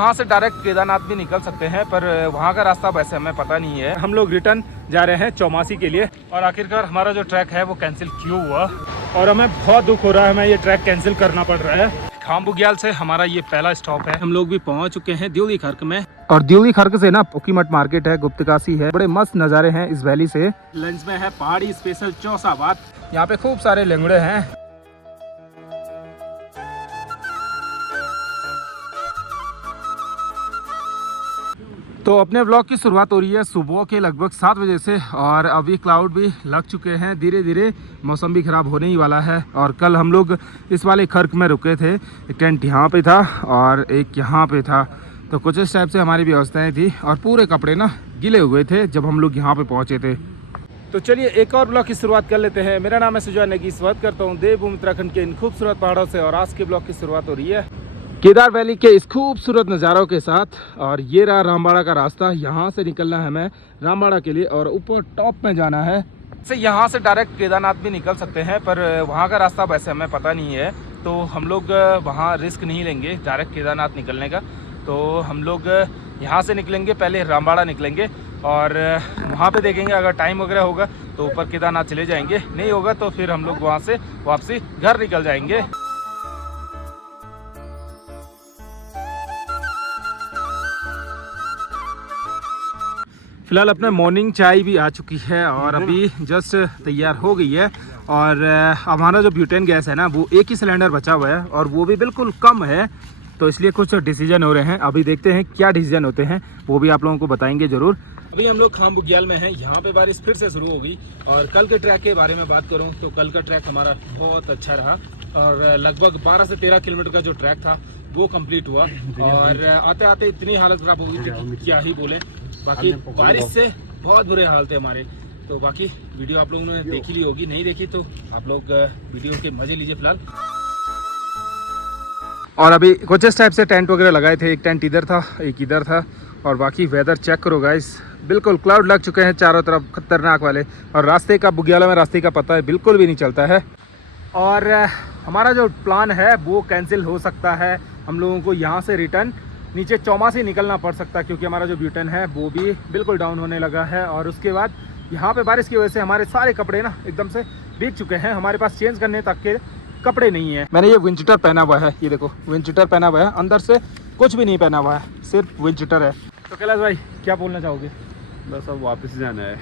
वहाँ से डायरेक्ट केदारनाथ भी निकल सकते हैं, पर वहाँ का रास्ता वैसे हमें पता नहीं है। हम लोग रिटर्न जा रहे हैं चौमासी के लिए और आखिरकार हमारा जो ट्रैक है वो कैंसिल क्यों हुआ और हमें बहुत दुख हो रहा है, हमें ये ट्रैक कैंसिल करना पड़ रहा है। खाम बुग्याल से हमारा ये पहला स्टॉप है। हम लोग भी पहुंच चुके हैं दियोली खर्क में और दियोली खर्क से ना पोकीमठ मार्केट है, गुप्तकाशी है, बड़े मस्त नज़ारे हैं इस वैली से। लंच में है पहाड़ी स्पेशल चौसा, यहाँ पे खूब सारे लेंगड़े हैं। तो अपने व्लॉग की शुरुआत हो रही है सुबह के लगभग 7 बजे से और अभी क्लाउड भी लग चुके हैं, धीरे धीरे मौसम भी ख़राब होने ही वाला है। और कल हम लोग इस वाले खर्क में रुके थे, एक टेंट यहाँ पे था और एक यहाँ पे था, तो कुछ इस टाइप से हमारी व्यवस्थाएं थी और पूरे कपड़े ना गिले हुए थे जब हम लोग यहाँ पे पहुँचे थे। तो चलिए एक और ब्लॉग की शुरुआत कर लेते हैं। मेरा नाम है सुजॉय नेगी, स्वागत करता हूँ देवभूमि उत्तराखंड के इन खूबसूरत पहाड़ों से और आज के ब्लॉग की शुरुआत हो रही है केदार वैली के इस खूबसूरत नज़ारों के साथ। और ये रहा रामबाड़ा का रास्ता, यहाँ से निकलना है हमें रामबाड़ा के लिए और ऊपर टॉप में जाना है। से यहाँ से डायरेक्ट केदारनाथ भी निकल सकते हैं, पर वहाँ का रास्ता वैसे हमें पता नहीं है, तो हम लोग वहाँ रिस्क नहीं लेंगे डायरेक्ट केदारनाथ निकलने का। तो हम लोग यहाँ से निकलेंगे, पहले रामबाड़ा निकलेंगे और वहाँ पे देखेंगे अगर टाइम वगैरह होगा तो ऊपर केदारनाथ चले जाएंगे, नहीं होगा तो फिर हम लोग वहाँ से वापसी घर निकल जाएंगे। फिलहाल अपने मॉर्निंग चाय भी आ चुकी है और अभी जस्ट तैयार हो गई है। और हमारा जो ब्यूटेन गैस है ना वो एक ही सिलेंडर बचा हुआ है और वो भी बिल्कुल कम है, तो इसलिए कुछ डिसीजन हो रहे हैं। अभी देखते हैं क्या डिसीजन होते हैं, वो भी आप लोगों को बताएंगे ज़रूर। अभी हम लोग खाम बुग्याल में हैं, यहाँ पे बारिश फिर से शुरू हो गई। और कल के ट्रैक के बारे में बात करूँ तो कल का ट्रैक हमारा बहुत अच्छा रहा और लगभग 12 से 13 किलोमीटर का जो ट्रैक था वो कंप्लीट हुआ और आते आते इतनी हालत ख़राब हो गई थी कि क्या ही बोले। बाकी बारिश से बहुत बुरे हाल थे हमारे। तो बाकी वीडियो आप लोगों ने देखी ली होगी, नहीं देखी तो आप लोग वीडियो के मजे लीजिए फिलहाल। और अभी कुछ इस टाइप से टेंट वगैरह लगाए थे, एक टेंट इधर था एक इधर था और बाकी वेदर चेक करो गाइस, बिल्कुल क्लाउड लग चुके हैं चारों तरफ खतरनाक वाले। और रास्ते का बुग्याला में रास्ते का पता है बिल्कुल भी नहीं चलता है और हमारा जो प्लान है वो कैंसिल हो सकता है। हम लोगों को यहाँ से रिटर्न नीचे चौमासी निकलना पड़ सकता है क्योंकि हमारा जो ब्यूटेन है वो भी बिल्कुल डाउन होने लगा है। और उसके बाद यहाँ पे बारिश की वजह से हमारे सारे कपड़े ना एकदम से भीग चुके हैं, हमारे पास चेंज करने तक के कपड़े नहीं है। मैंने ये विंचटर पहना हुआ है, ये देखो विंचटर पहना हुआ है, अंदर से कुछ भी नहीं पहना हुआ है, सिर्फ विंचटर है। तो कैलाश भाई क्या बोलना चाहोगे? बस अब वापस जाना है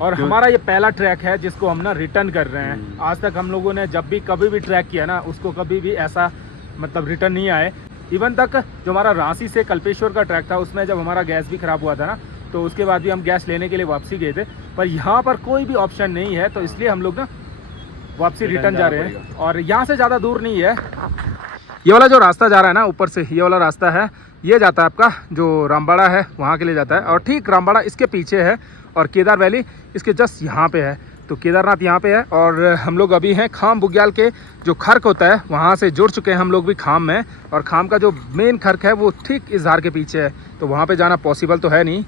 और हमारा ये पहला ट्रैक है जिसको हम ना रिटर्न कर रहे हैं। आज तक हम लोगों ने जब भी कभी भी ट्रैक किया ना उसको कभी भी ऐसा मतलब रिटर्न नहीं आए। इवन तक जो हमारा रांची से कल्पेश्वर का ट्रैक था उसमें जब हमारा गैस भी ख़राब हुआ था ना तो उसके बाद भी हम गैस लेने के लिए वापसी गए थे, पर यहाँ पर कोई भी ऑप्शन नहीं है, तो इसलिए हम लोग ना वापसी रिटर्न जा रहे हैं। और यहाँ से ज़्यादा दूर नहीं है, ये वाला जो रास्ता जा रहा है ना ऊपर से, ये वाला रास्ता है, ये जाता है आपका जो रामबाड़ा है वहाँ के लिए जाता है और ठीक रामबाड़ा इसके पीछे है और केदार वैली इसके जस्ट यहाँ पे है। तो केदारनाथ यहाँ पे है और हम लोग अभी हैं खाम बुग्याल के जो खर्क होता है वहाँ से जुड़ चुके हैं हम लोग भी खाम में। और खाम का जो मेन खर्क है वो ठीक इस धार के पीछे है, तो वहाँ पे जाना पॉसिबल तो है नहीं।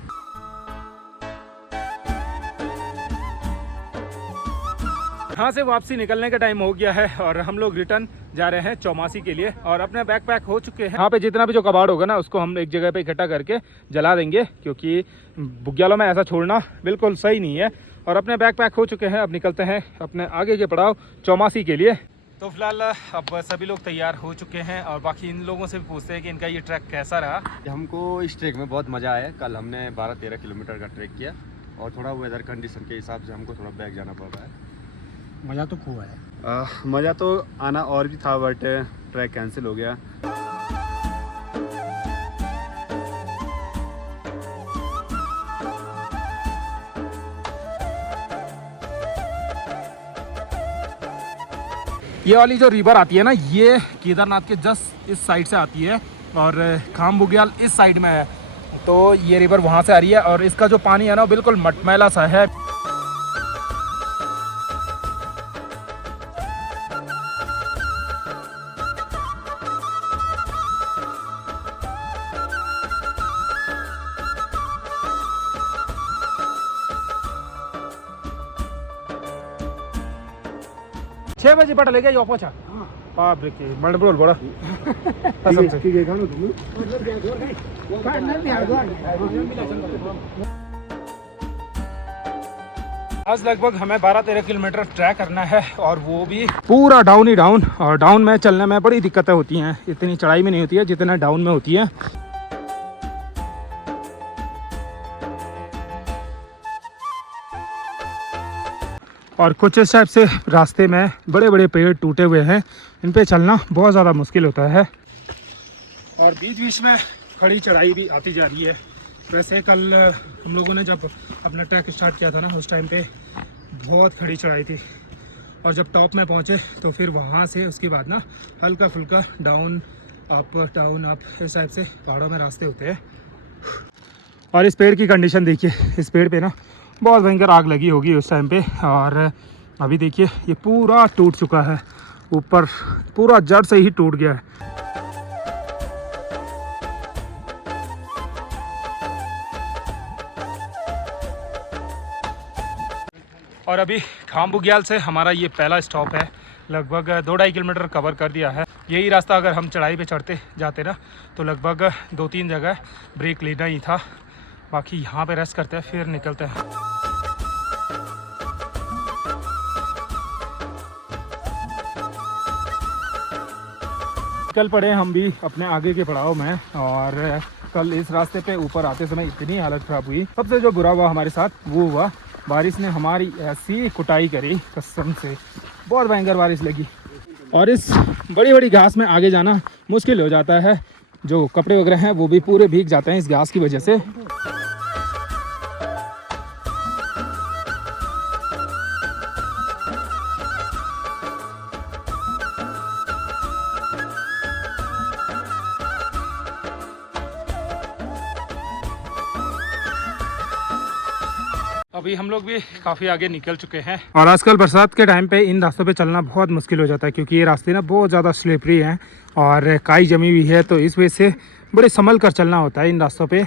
यहाँ से वापसी निकलने का टाइम हो गया है और हम लोग रिटर्न जा रहे हैं चौमासी के लिए और अपने बैग पैक हो चुके हैं। यहाँ पे जितना भी जो कबाड़ होगा ना उसको हम एक जगह पे इकट्ठा करके जला देंगे क्योंकि बुग्यालों में ऐसा छोड़ना बिल्कुल सही नहीं है। और अपने बैग पैक हो चुके हैं, अब निकलते हैं अपने आगे के पड़ाव चौमासी के लिए। तो फिलहाल अब सभी लोग तैयार हो चुके हैं और बाकी इन लोगों से भी पूछते हैं कि इनका ये ट्रैक कैसा रहा। हमको इस ट्रैक में बहुत मज़ा आया। कल हमने 12-13 किलोमीटर का ट्रैक किया और थोड़ा वेदर कंडीशन के हिसाब से हमको थोड़ा बैक जाना पड़ रहा है। मज़ा तो खूब आया। मज़ा तो आना और भी था बट ट्रैक कैंसिल हो गया। ये वाली जो रिवर आती है ना ये केदारनाथ के जस्ट इस साइड से आती है और खाम बुग्याल इस साइड में है, तो ये रिवर वहाँ से आ रही है और इसका जो पानी है ना बिल्कुल मटमैला सा है। 6 बजे पट लेके यो पहुंचा बाप रे के बड़ बोल बड़ा कसम से आज लगभग हमें 12-13 किलोमीटर ट्रैक करना है और वो भी पूरा डाउन ही डाउन। और डाउन में चलने में बड़ी दिक्कतें होती हैं, इतनी चढ़ाई में नहीं होती है जितना डाउन में होती है। और कुछ इस टाइप से रास्ते में बड़े बड़े पेड़ टूटे हुए हैं, इन पे चलना बहुत ज़्यादा मुश्किल होता है। और बीच बीच में खड़ी चढ़ाई भी आती जा रही है। वैसे कल हम लोगों ने जब अपना ट्रैक स्टार्ट किया था ना, उस टाइम पे बहुत खड़ी चढ़ाई थी और जब टॉप में पहुँचे तो फिर वहाँ से उसके बाद ना हल्का फुल्का डाउन अप इस टाइप से पहाड़ों में रास्ते होते हैं। और इस पेड़ की कंडीशन देखिए, इस पेड़ पे ना बहुत भयंकर आग लगी होगी उस टाइम पे। और अभी देखिए ये पूरा टूट चुका है, ऊपर पूरा जड़ से ही टूट गया है। और अभी खाम बुग्याल से हमारा ये पहला स्टॉप है। लगभग 2-2.5 किलोमीटर कवर कर दिया है। यही रास्ता अगर हम चढ़ाई पे चढ़ते जाते ना तो लगभग 2-3 जगह ब्रेक लेना ही था। बाकी यहाँ पे रेस्ट करते हैं फिर निकलते हैं। निकल पड़े हम भी अपने आगे के पड़ाव में। और कल इस रास्ते पे ऊपर आते समय इतनी हालत ख़राब हुई। सबसे जो बुरा हुआ हमारे साथ वो हुआ बारिश ने हमारी ऐसी कुटाई करी, कसम से बहुत भयंकर बारिश लगी। और इस बड़ी बड़ी घास में आगे जाना मुश्किल हो जाता है। जो कपड़े वगैरह हैं वो भी पूरे भीग जाते हैं इस घास की वजह से। अभी हम लोग भी काफ़ी आगे निकल चुके हैं। और आजकल बरसात के टाइम पे इन रास्तों पे चलना बहुत मुश्किल हो जाता है क्योंकि ये रास्ते ना बहुत ज़्यादा स्लिपरी हैं और काई जमी हुई है, तो इस वजह से बड़े संभल कर चलना होता है इन रास्तों पे।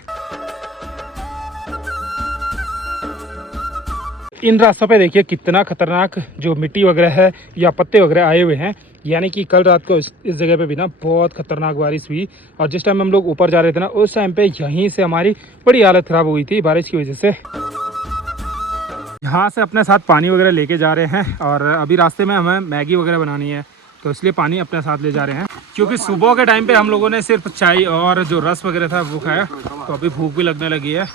इन रास्तों पे देखिए कितना खतरनाक जो मिट्टी वगैरह है या पत्ते वगैरह आए हुए हैं। यानी कि कल रात को इस जगह पे भी ना बहुत खतरनाक बारिश हुई और जिस टाइम हम लोग ऊपर जा रहे थे ना उस टाइम पे यहीं से हमारी बड़ी हालत ख़राब हुई थी बारिश की वजह से। यहाँ से अपने साथ पानी वगैरह लेके जा रहे हैं और अभी रास्ते में हमें मैगी वगैरह बनानी है तो इसलिए पानी अपने साथ ले जा रहे हैं क्योंकि सुबह के टाइम पे हम लोगों ने सिर्फ चाय और जो रस वगैरह था वो खाया, तो अभी भूख भी लगने लगी है।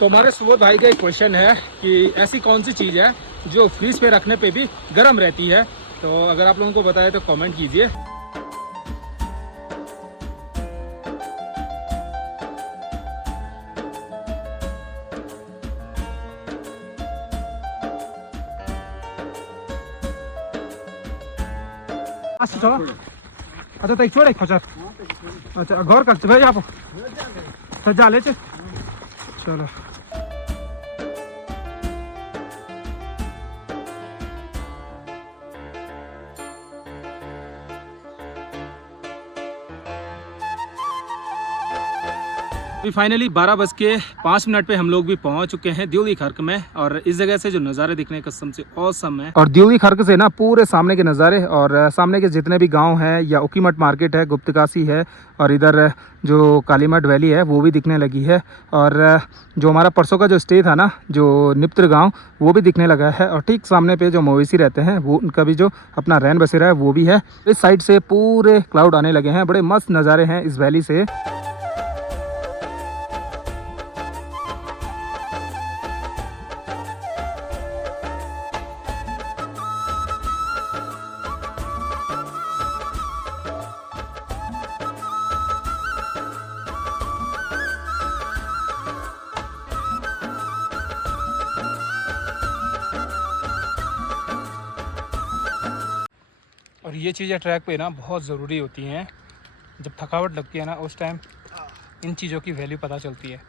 तो हमारे सुबोध भाई का एक क्वेश्चन है कि ऐसी कौन सी चीज़ है जो फ्रीज पे रखने पे भी गर्म रहती है। तो अगर आप लोगों को बताए तो कमेंट कीजिए। अच्छा तो एक छोड़ एक खचर। अच्छा गौर करते भाई आप सजा ले चलो। फाइनली 12:05 पे हम लोग भी पहुंच चुके हैं दियोली खर्क में। और इस जगह से जो नज़ारे दिखने कसम से औसम है। और दियोली खर्क से ना पूरे सामने के नज़ारे और सामने के जितने भी गांव हैं या उकीमठ मार्केट है, गुप्तकाशी है और इधर जो कालीमठ वैली है वो भी दिखने लगी है। और जो हमारा परसों का जो स्टे था ना जो निप्त्र गाँव वो भी दिखने लगा है। और ठीक सामने पे जो मवेशी रहते हैं वो उनका भी जो अपना रैन बसेरा है वो भी है। इस साइड से पूरे क्लाउड आने लगे हैं, बड़े मस्त नज़ारे हैं इस वैली से। और ये चीज़ें ट्रैक पे ना बहुत ज़रूरी होती हैं। जब थकावट लगती है ना उस टाइम इन चीज़ों की वैल्यू पता चलती है।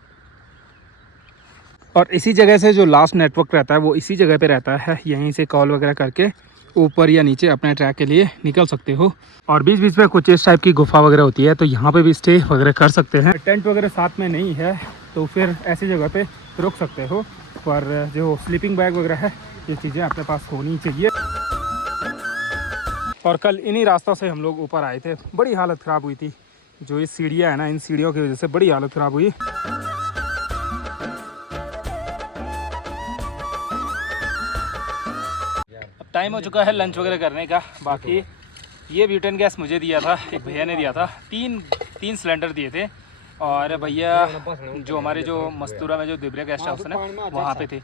और इसी जगह से जो लास्ट नेटवर्क रहता है वो इसी जगह पे रहता है। यहीं से कॉल वगैरह करके ऊपर या नीचे अपने ट्रैक के लिए निकल सकते हो। और बीच बीच में कुछ इस टाइप की गुफा वगैरह होती है तो यहाँ पे भी स्टे वगैरह कर सकते हैं। टेंट वगैरह साथ में नहीं है तो फिर ऐसी जगह पे रुक सकते हो, पर जो स्लीपिंग बैग वगैरह है ये चीज़ें अपने पास होनी चाहिए। और कल इन्हीं रास्तों से हम लोग ऊपर आए थे, बड़ी हालत ख़राब हुई थी। जो ये सीढ़ियाँ हैं ना, इन सीढ़ियों की वजह से बड़ी हालत ख़राब हुई। अब टाइम हो चुका है लंच वगैरह करने का। बाकी ये ब्यूटेन गैस मुझे दिया था, एक भैया ने दिया था, तीन सिलेंडर दिए थे। और भैया जो हमारे जो मस्तूरा में जो दिब्रिया गेस्ट हाउस है ना, वहाँ पे थे।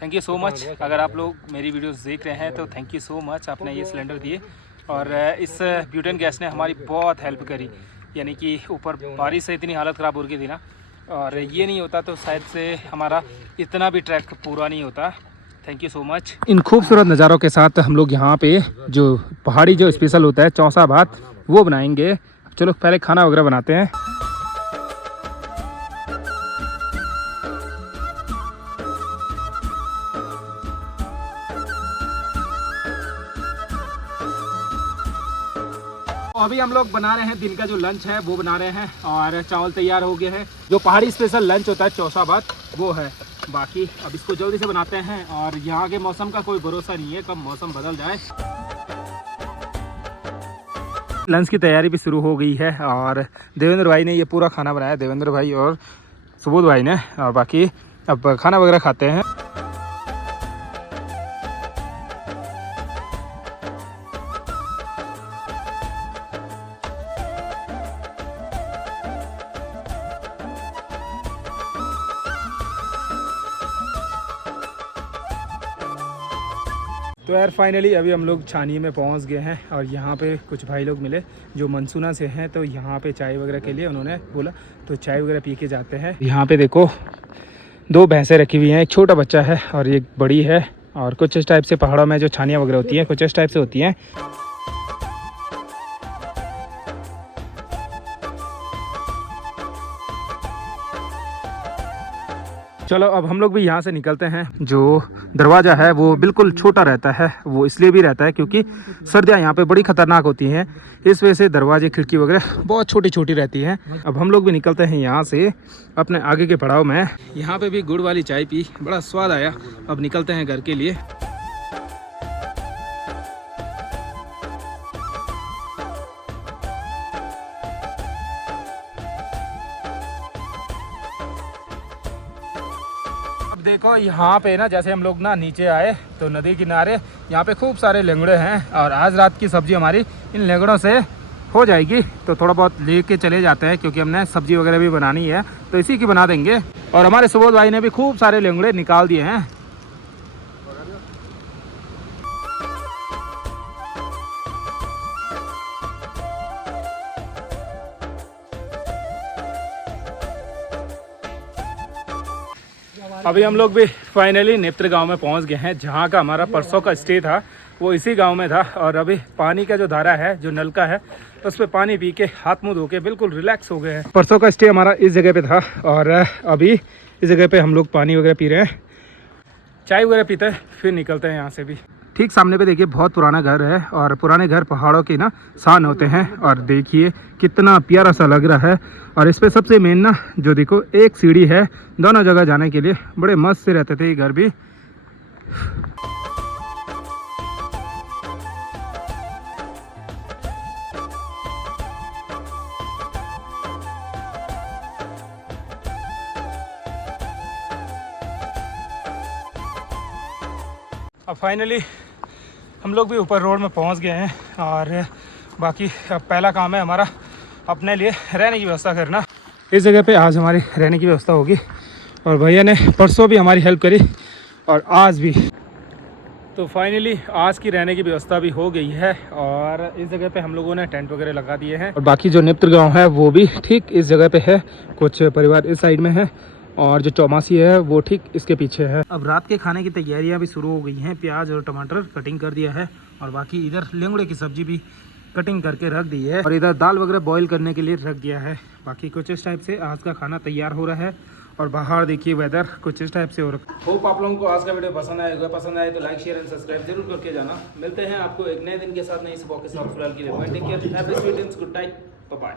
Thank you so much. अगर आप लोग मेरी वीडियोस देख रहे हैं तो थैंक यू सो मच, आपने ये सिलेंडर दिए। और इस ब्यूटेन गैस ने हमारी बहुत हेल्प करी, यानी कि ऊपर बारिश से इतनी हालत ख़राब हो गई थी ना, और ये नहीं होता तो शायद से हमारा इतना भी ट्रैक पूरा नहीं होता। Thank you so much. इन खूबसूरत नज़ारों के साथ हम लोग यहाँ पे जो पहाड़ी जो स्पेशल होता है चौसा भात, वो बनाएंगे। चलो पहले खाना वगैरह बनाते हैं। अभी हम लोग बना रहे हैं दिन का जो लंच है वो बना रहे हैं, और चावल तैयार हो गए हैं। जो पहाड़ी स्पेशल लंच होता है चौसा भात, वो है। बाकी अब इसको जल्दी से बनाते हैं, और यहाँ के मौसम का कोई भरोसा नहीं है, कब मौसम बदल जाए। लंच की तैयारी भी शुरू हो गई है, और देवेंद्र भाई ने ये पूरा खाना बनाया, देवेंद्र भाई और सुबोध भाई ने। और बाकी अब खाना वगैरह खाते हैं। तो यार फाइनली अभी हम लोग छानी में पहुंच गए हैं, और यहाँ पे कुछ भाई लोग मिले जो मनसूना से हैं। तो यहाँ पे चाय वगैरह के लिए उन्होंने बोला, तो चाय वगैरह पी के जाते हैं। यहाँ पे देखो 2 भैंसें रखी हुई हैं, एक छोटा बच्चा है और एक बड़ी है। और कुछ इस टाइप से पहाड़ों में जो छानियाँ वगैरह होती हैं, कुछ इस टाइप से होती हैं। चलो अब हम लोग भी यहाँ से निकलते हैं। जो दरवाज़ा है वो बिल्कुल छोटा रहता है, वो इसलिए भी रहता है क्योंकि सर्दियाँ यहाँ पे बड़ी ख़तरनाक होती हैं, इस वजह से दरवाजे खिड़की वगैरह बहुत छोटी छोटी रहती हैं। अब हम लोग भी निकलते हैं यहाँ से अपने आगे के पड़ाव में। यहाँ पे भी गुड़ वाली चाय पी, बड़ा स्वाद आया। अब निकलते हैं घर के लिए। देखो यहाँ पे ना, जैसे हम लोग ना नीचे आए तो नदी किनारे यहाँ पे खूब सारे लेंगड़े हैं, और आज रात की सब्ज़ी हमारी इन लेंगड़ों से हो जाएगी। तो थोड़ा बहुत लेके चले जाते हैं, क्योंकि हमने सब्ज़ी वगैरह भी बनानी है, तो इसी की बना देंगे। और हमारे सुबोध भाई ने भी खूब सारे लेंगड़े निकाल दिए हैं। अभी हम लोग भी फाइनली नेत्र गांव में पहुंच गए हैं, जहां का हमारा परसों का स्टे था वो इसी गांव में था। और अभी पानी का जो धारा है, जो नलका है, उस पर पानी पी के हाथ मुंह धो के बिल्कुल रिलैक्स हो गए हैं। परसों का स्टे हमारा इस जगह पे था, और अभी इस जगह पे हम लोग पानी वगैरह पी रहे हैं, चाय वगैरह पीते हैं, फिर निकलते हैं यहाँ से भी। ठीक सामने पे देखिए बहुत पुराना घर है, और पुराने घर पहाड़ों की ना शान होते हैं। और देखिए कितना प्यारा सा लग रहा है। और इस पे सबसे मेन ना जो देखो एक सीढ़ी है, दोनों जगह जाने के लिए बड़े मस्त से रहते थे ये घर भी। अब फाइनली हम लोग भी ऊपर रोड में पहुंच गए हैं, और बाकी अब पहला काम है हमारा अपने लिए रहने की व्यवस्था करना। इस जगह पे आज हमारी रहने की व्यवस्था होगी, और भैया ने परसों भी हमारी हेल्प करी और आज भी। तो फाइनली आज की रहने की व्यवस्था भी हो गई है, और इस जगह पे हम लोगों ने टेंट वगैरह लगा दिए हैं। और बाकी जो नेत्र गाँव है वो भी ठीक इस जगह पे है, कुछ परिवार इस साइड में है, और जो चौमासी है वो ठीक इसके पीछे है। अब रात के खाने की तैयारियां भी शुरू हो गई हैं। प्याज और टमाटर कटिंग कर दिया है, और बाकी इधर लेंगड़े की सब्जी भी कटिंग करके रख दी है, और इधर दाल वगैरह बॉईल करने के लिए रख दिया है। बाकी कुछ इस टाइप से आज का खाना तैयार हो रहा है, और बाहर देखिए वेदर कुछ इस टाइप से हो रहा है। होप आप लोगों को आज का वीडियो पसंद आएगा। पसंद आए तो लाइक शेयर एंड सब्सक्राइब जरूर करके जाना। मिलते हैं आपको एक नए दिन के साथ, नई सुबह के साथ। फिलहाल के लिए take care, have a sweet and good night, bye bye.